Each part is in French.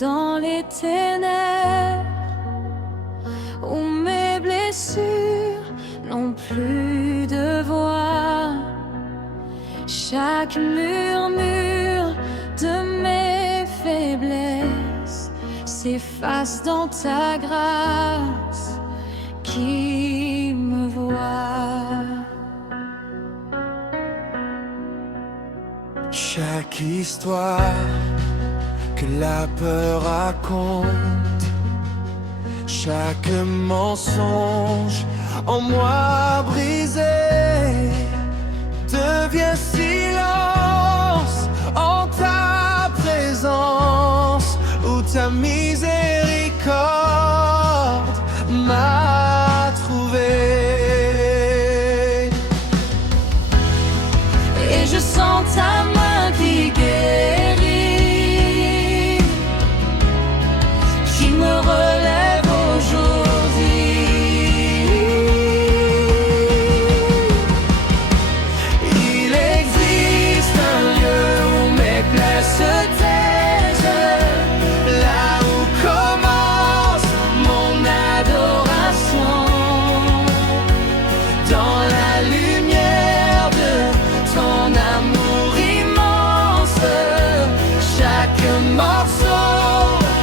dans les ténèbres, où mes blessures n'ont plus de voix. Chaque murmure de mes faiblesses s'efface dans ta grâce qui me voit. Chaque histoire que la peur raconte, chaque mensonge en moi brisé devient silence en ta présence, où ta miséricorde m'a trouvé. Et je sens ta main qui guérit, qui me relève aujourd'hui. Il existe un lieu où mes plaies se taisent, là où commence mon adoration, dans la lumière de ton amour immense. Chaque morceau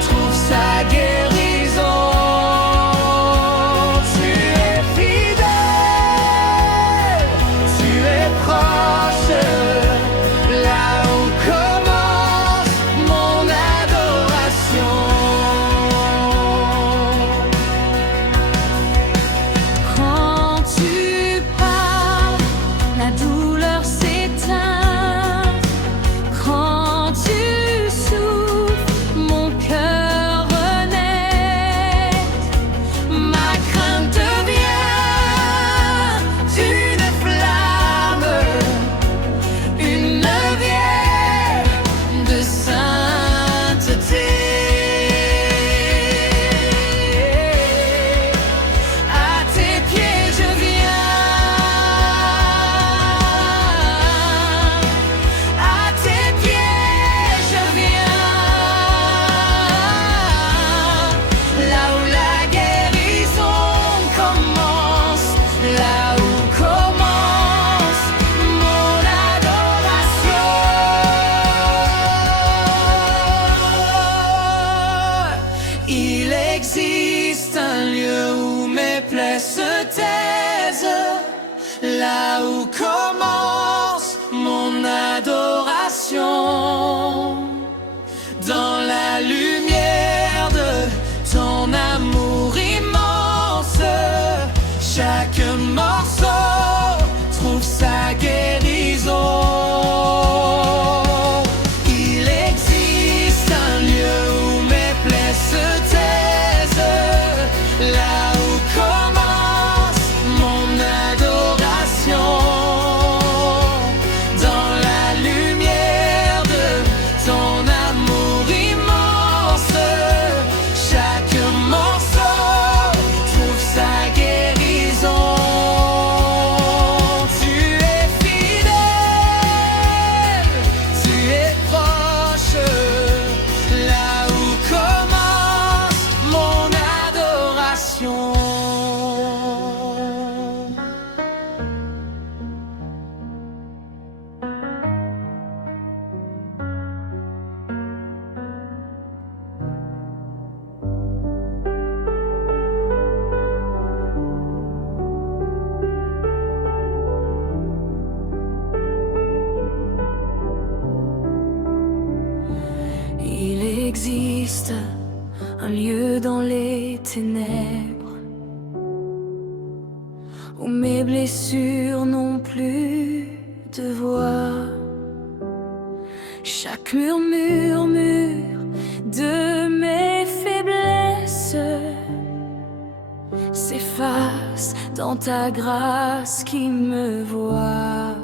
trouve sa guérison. Tu es fidèle, tu es proche, là où commence mon adoration. Quand tu parles, la douleur s'éteint. Quand tu souffles, mon cœur renaît. Ma crainte devient une flamme, une neuvième de sainteté. À tes pieds je viens, à tes pieds je viens, là où la guérison commence, là où commence mon adoration. Il existe un lieu où mes plaies se taisent, là où commence mon adoration, dans la lumière de ton amour immense. Chaque morceau trouve sa guérison. Il existe un lieu où mes plaies se taisent, là où commence mon adoration, dans la lumière de ton amour immense. Chaque morceau trouve sa guérison. Tu es fidèle, tu es proche, là où commence mon adoration. Il existe un lieu dans les ténèbres, où mes blessures n'ont plus de voix. Chaque murmure de mes faiblesses s'efface dans ta grâce qui me voit.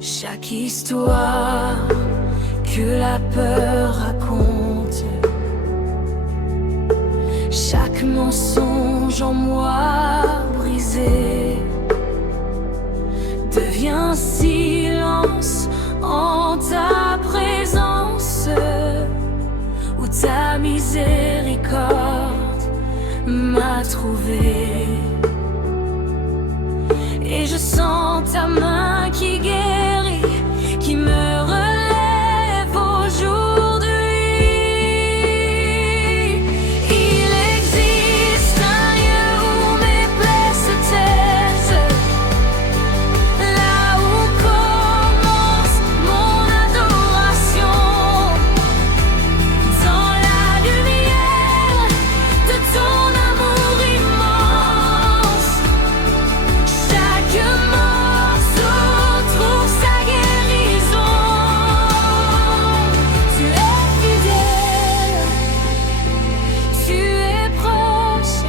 Chaque histoire que la peur raconte, chaque mensonge en moi brisé devient silence en ta présence, miséricorde m'a trouvé. Et je sens ta main qui guérit, qui me relève aujourd'hui. Il existe un lieu où mes plaies se taisent, là où commence mon adoration, dans la lumière de ton amour immense. Chaque morceau trouve sa guérison. Tu es fidèle, tu es proche,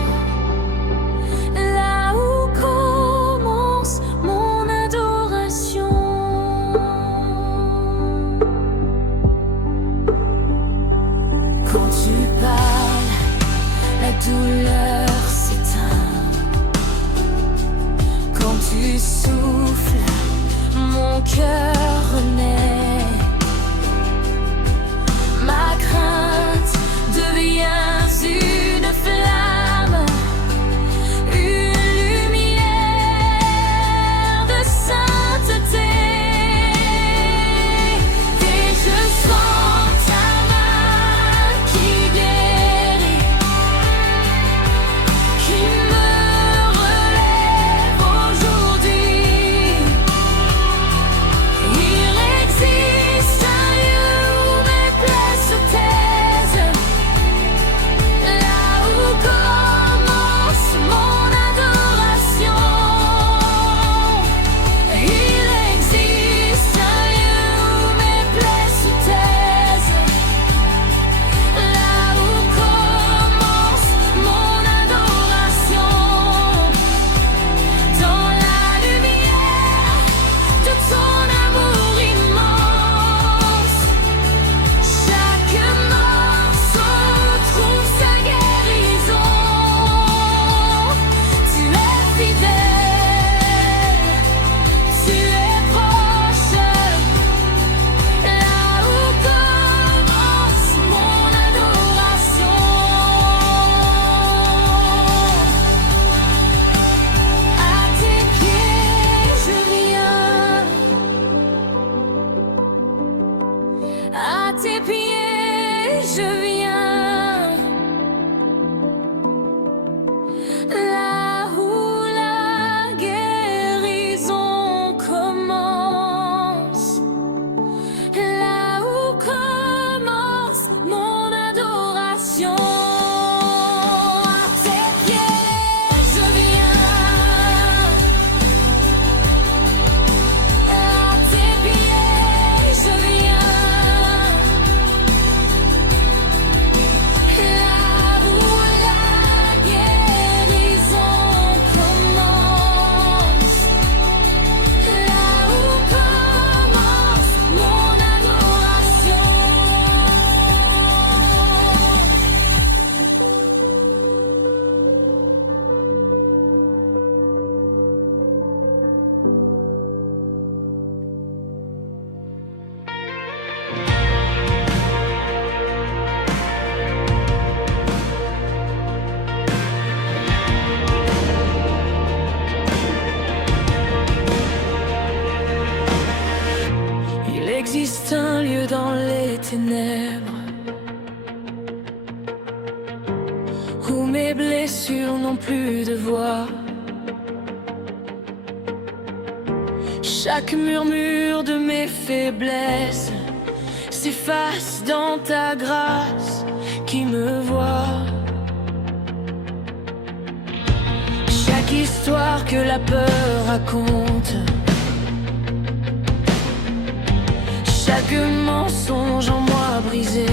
là où commence mon adoration. Quand tu parles, la douleur s'éteint. Quand tu souffles, mon cœur renaît. Ma crainte devient une flamme, une lumière de sainteté. Et je sens ta main qui guérit, qui me relève aujourd'hui. Il existe un lieu où mes plaies se taisent, là où commence mon adoration. Il existe un lieu où mes plaies se taisent, là où commence mon adoration, dans la lumière de ton amour immense. Chaque morceau trouve sa guérison. Tu es fidèle, tu es proche, là où commence mon adoration. À tes pieds je viens, à tes pieds je viens, là où la guérison commence, là où commence mon adoration. À tes pieds je viens, à tes pieds je viens, là où la guérison commence, là où commence mon adoration. Il existe un lieu dans les ténèbres où mes blessures n'ont plus de voix. Chaque murmure de mes faiblesses s'efface dans ta grâce qui me voit. Chaque histoire que la peur raconte, chaque mensonge en moi brisé,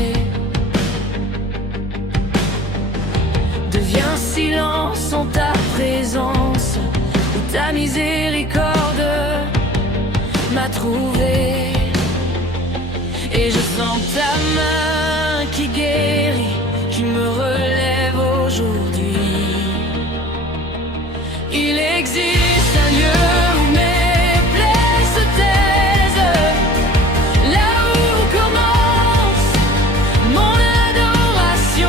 devient silence en ta présence, où ta miséricorde m'a trouvé. Et je sens ta main qui guérit, qui me relève aujourd'hui. Il existe un lieu où mes plaies se taisent, là où commence mon adoration.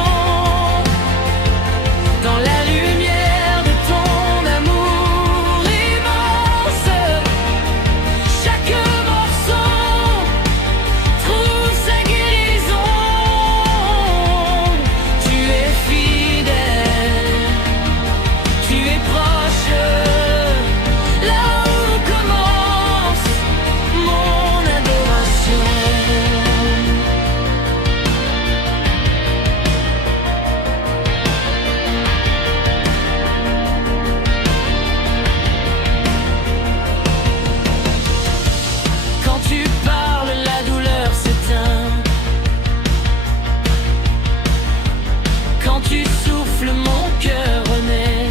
Quand tu souffles, mon cœur renaît.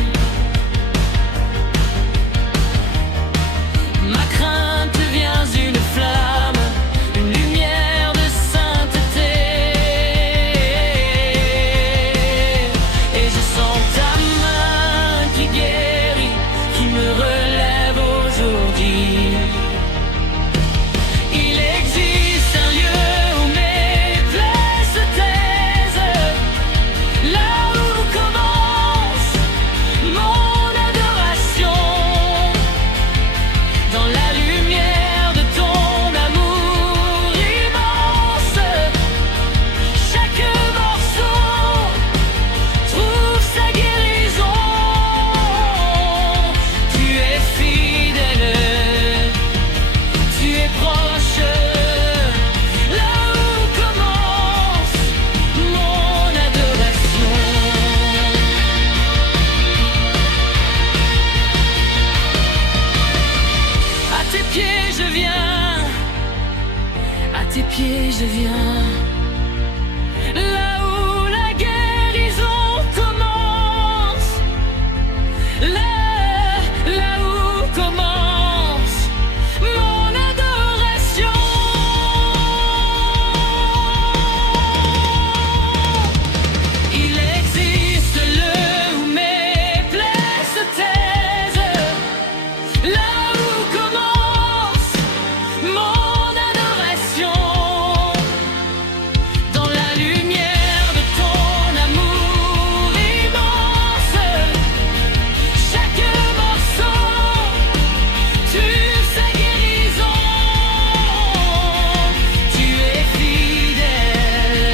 Ma crainte devient une flamme, une lumière de sainteté. Et je sens ta main qui guérit, qui me relève aujourd'hui. Il existe un lieu où mes plaies se taisent, là où commence mon adoration. Dans la lumière de ton amour immense, chaque morceau trouve sa guérison. Tu es fidèle, tu es proche, là où commence mon adoration. À tes pieds je viens, à tes pieds je viens. Là où la guérison commence, là où commence mon adoration. Il existe le lieu où mes plaies se taisent, là où commence mon adoration. Dans la lumière de ton amour immense, chaque morceau trouve sa guérison. Tu es fidèle,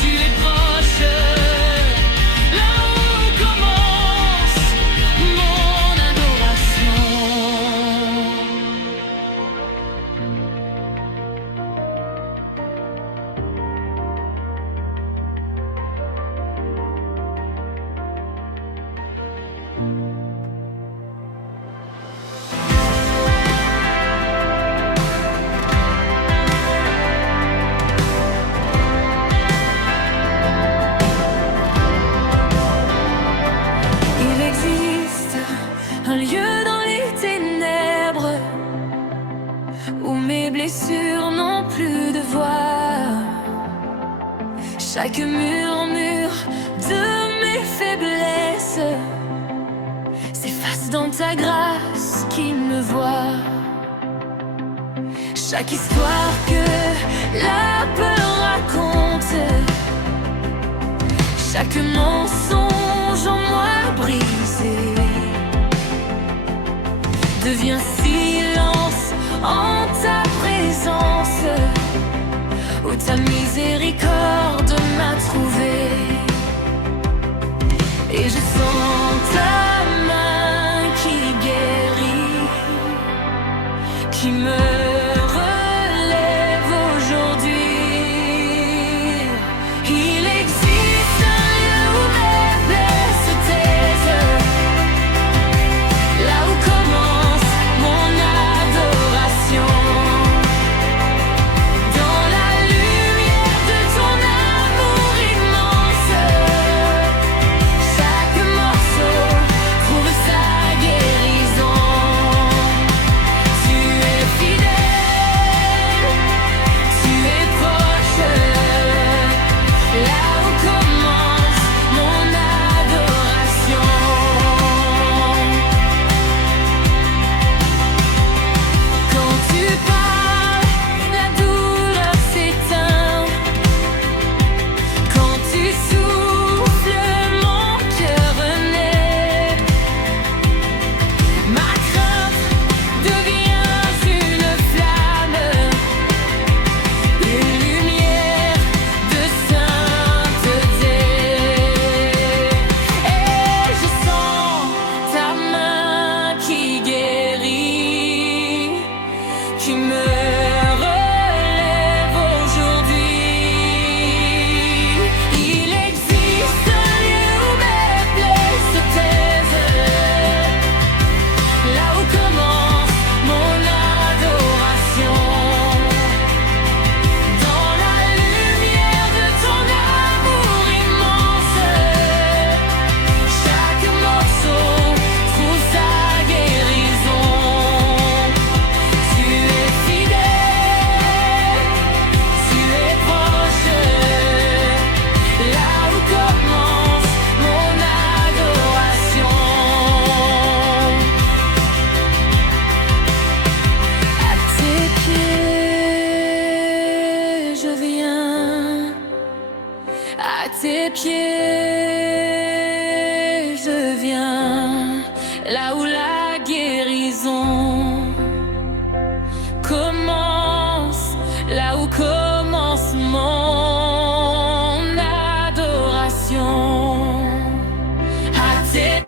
tu es proche, là où commence mon adoration. Il existe un lieu dans les ténèbres où mes blessures n'ont plus de voix. Chaque murmure de mes faiblesses s'efface dans ta grâce qui me voit. Chaque histoire que la peur raconte, chaque mensonge en moi brisé devient silence en ta présence, où ta miséricorde m'a trouvé. Et je sens ta main qui guérit, qui me relève aujourd'hui. Il existe un lieu où mes plaies se taisent, là où commence mon adoration. Dans la lumière de ton À tes pieds, je viens, là où la guérison commence, là où commence mon adoration. À tes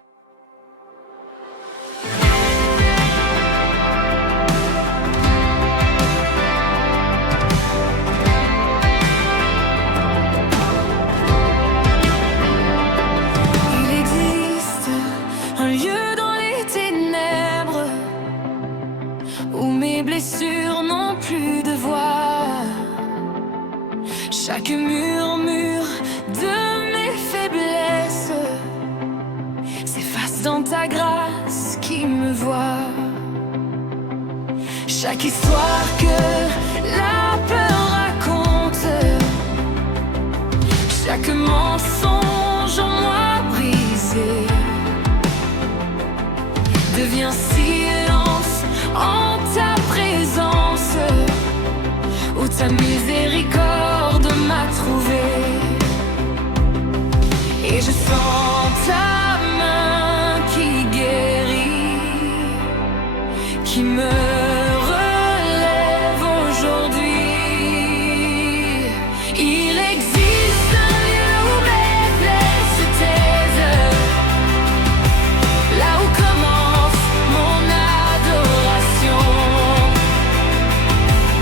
blessures n'ont plus de voix. Chaque murmure de mes faiblesses s'efface dans ta grâce qui me voit. Chaque histoire que la peur raconte, chaque mensonge en moi brisé devient silence en ta présence, où ta miséricorde m'a trouvé. Et je sens ta main qui guérit, qui me relève aujourd'hui. Il existe un lieu où mes plaies se taisent, là où commence mon adoration.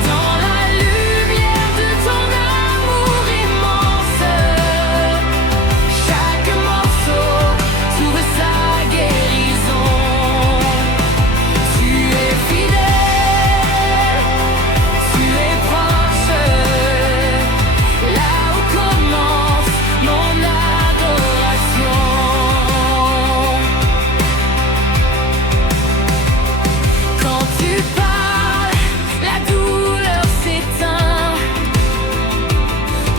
Dans la lumière de ton amour immense, chaque morceau trouve sa guérison. Tu es fidèle, tu es proche, là où commence mon adoration. Quand tu parles, la douleur s'éteint.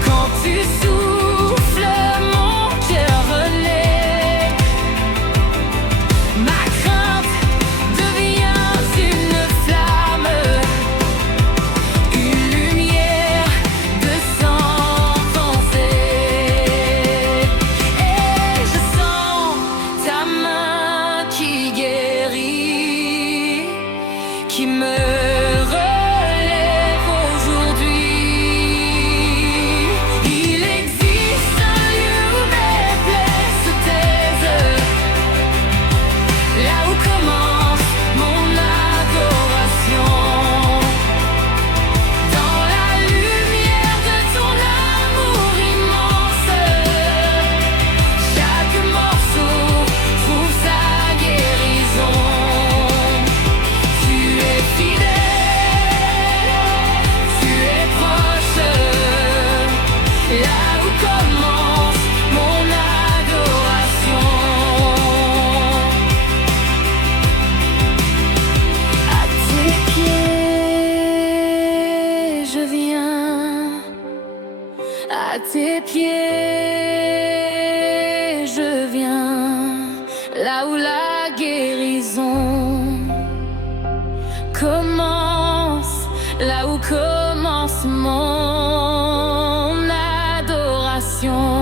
Quand tu souffles, mon cœur relaie. Ma crainte devient une flamme, une lumière de sans pensée. Et je sens ta main qui guérit, qui me relève aujourd'hui. Il existe un lieu où mes plaies se taisent, là où commence mon adoration. Dans la lumière de ton amour immense, chaque morceau trouve sa guérison. Tu es fidèle, tu es proche, là où commence mon adoration. À tes pieds, je viens. À tes pieds, je viens, là où la guérison commence, là où commence mon adoration.